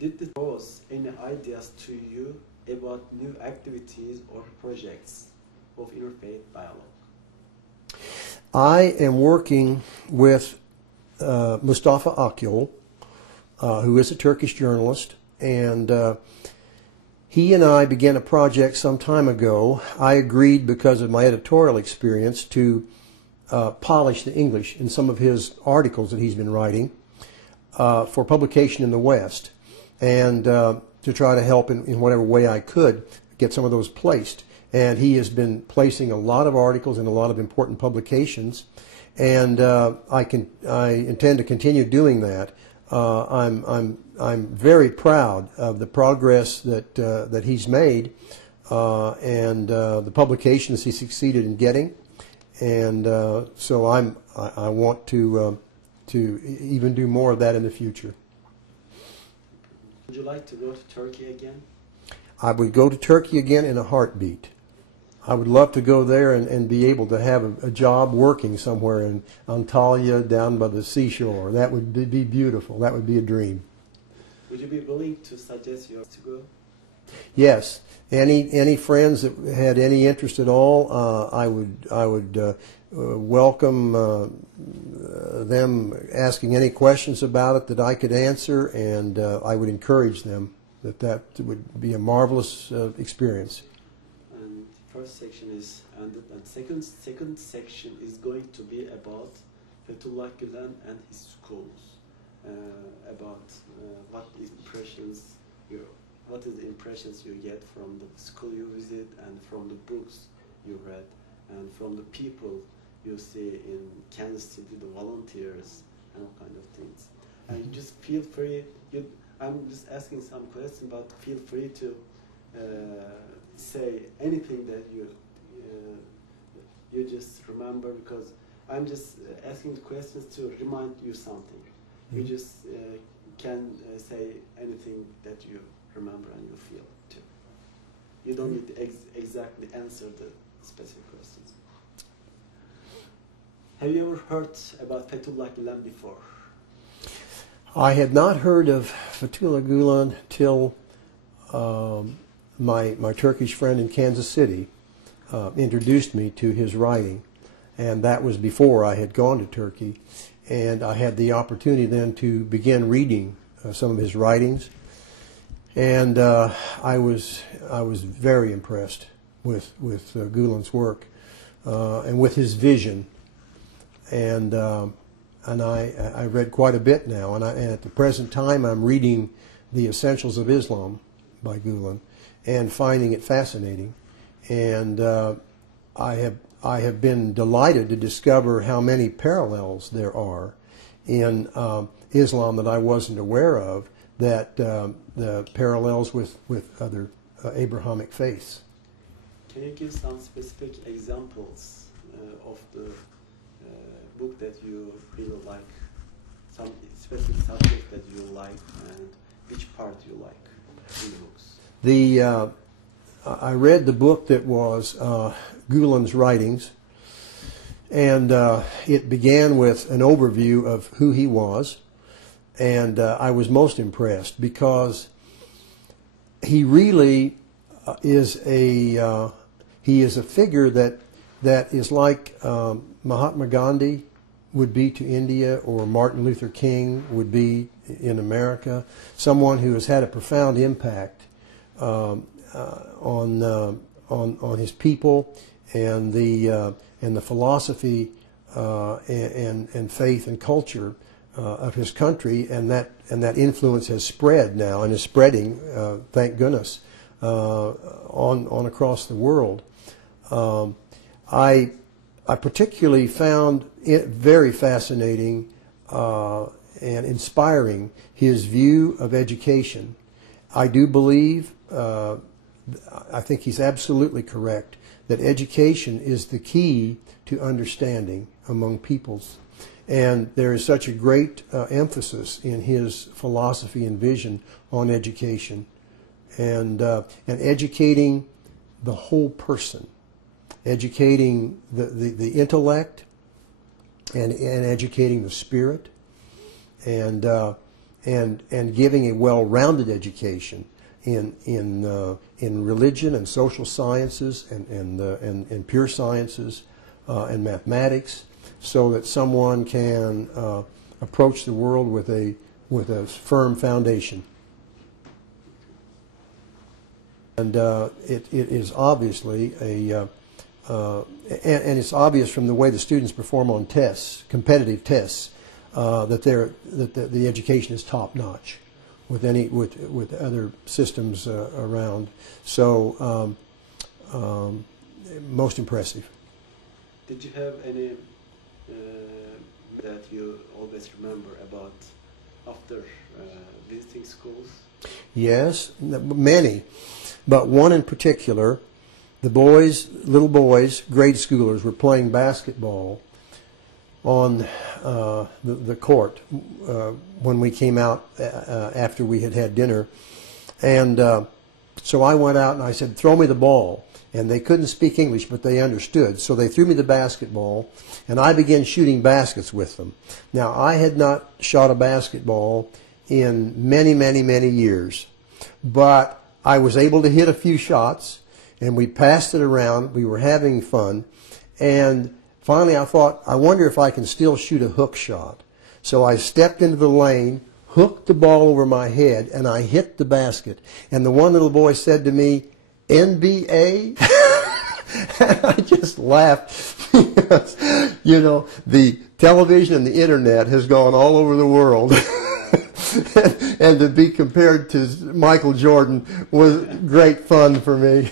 did this pose any ideas to you about new activities or projects of interfaith dialogue? I am working with Mustafa Akyol, who is a Turkish journalist, and he and I began a project some time ago. I agreed, because of my editorial experience, to polish the English in some of his articles that he's been writing for publication in the West, and to try to help in whatever way I could get some of those placed. And he has been placing a lot of articles in a lot of important publications, and I intend to continue doing that. I'm very proud of the progress that he's made, and the publications he succeeded in getting, and so I want to even do more of that in the future. Would you like to go to Turkey again? I would go to Turkey again in a heartbeat. I would love to go there and be able to have a job working somewhere in Antalya, down by the seashore. That would be beautiful. That would be a dream. Would you be willing to suggest yours to go? Yes. Any friends that had any interest at all, I would welcome them asking any questions about it that I could answer, and I would encourage them that would be a marvelous experience. And first section is ended, and second section is going to be about Fethullah Gulen and his schools. About what is the impressions you get from the school you visit, and from the books you read, and from the people you see in Kansas City, the volunteers, and all kind of things. And you just feel free. I'm just asking some questions, but feel free to say anything that you just remember, because I'm just asking the questions to remind you something. You just can say anything that you remember and you feel too. You don't need to exactly answer the specific questions. Have you ever heard about Fethullah Gulen before? I had not heard of Fethullah Gulen till my Turkish friend in Kansas City introduced me to his writing, and that was before I had gone to Turkey. And I had the opportunity then to begin reading some of his writings, and I was very impressed with Gulen's work and with his vision. And I read quite a bit now, and at the present time I'm reading The Essentials of Islam by Gulen and finding it fascinating. And I have been delighted to discover how many parallels there are in Islam that I wasn't aware of, that the parallels with other Abrahamic faiths. Can you give some specific examples of the book that you really like, some specific subject that you like, and which part you like in the books? I read the book that was Gulen's writings, and it began with an overview of who he was, and I was most impressed because he really is a figure that is like Mahatma Gandhi would be to India, or Martin Luther King would be in America. Someone who has had a profound impact on his people and the philosophy and faith and culture of his country, and that influence has spread now and is spreading, thank goodness, on across the world. I particularly found it very fascinating and inspiring his view of education. I do believe, I think he's absolutely correct, that education is the key to understanding among peoples. And there is such a great emphasis in his philosophy and vision on education, and educating the whole person, educating the intellect, and educating the spirit, and and giving a well-rounded education in religion and social sciences and pure sciences and mathematics, so that someone can approach the world with a firm foundation. And it is obviously and it's obvious from the way the students perform on tests, competitive tests, that the education is top notch with other systems around. So most impressive. Did you have any that you always remember about after visiting schools? Yes, many, but one in particular. The little boys, grade schoolers, were playing basketball on the court when we came out after we had had dinner. And so I went out and I said, "Throw me the ball." And they couldn't speak English, but they understood. So they threw me the basketball, and I began shooting baskets with them. Now, I had not shot a basketball in many, many, many years, but I was able to hit a few shots. And we passed it around. We were having fun. And finally I thought, I wonder if I can still shoot a hook shot. So I stepped into the lane, hooked the ball over my head, and I hit the basket. And the one little boy said to me, "NBA?" And I just laughed. Because, you know, the television and the internet has gone all over the world. And to be compared to Michael Jordan was great fun for me.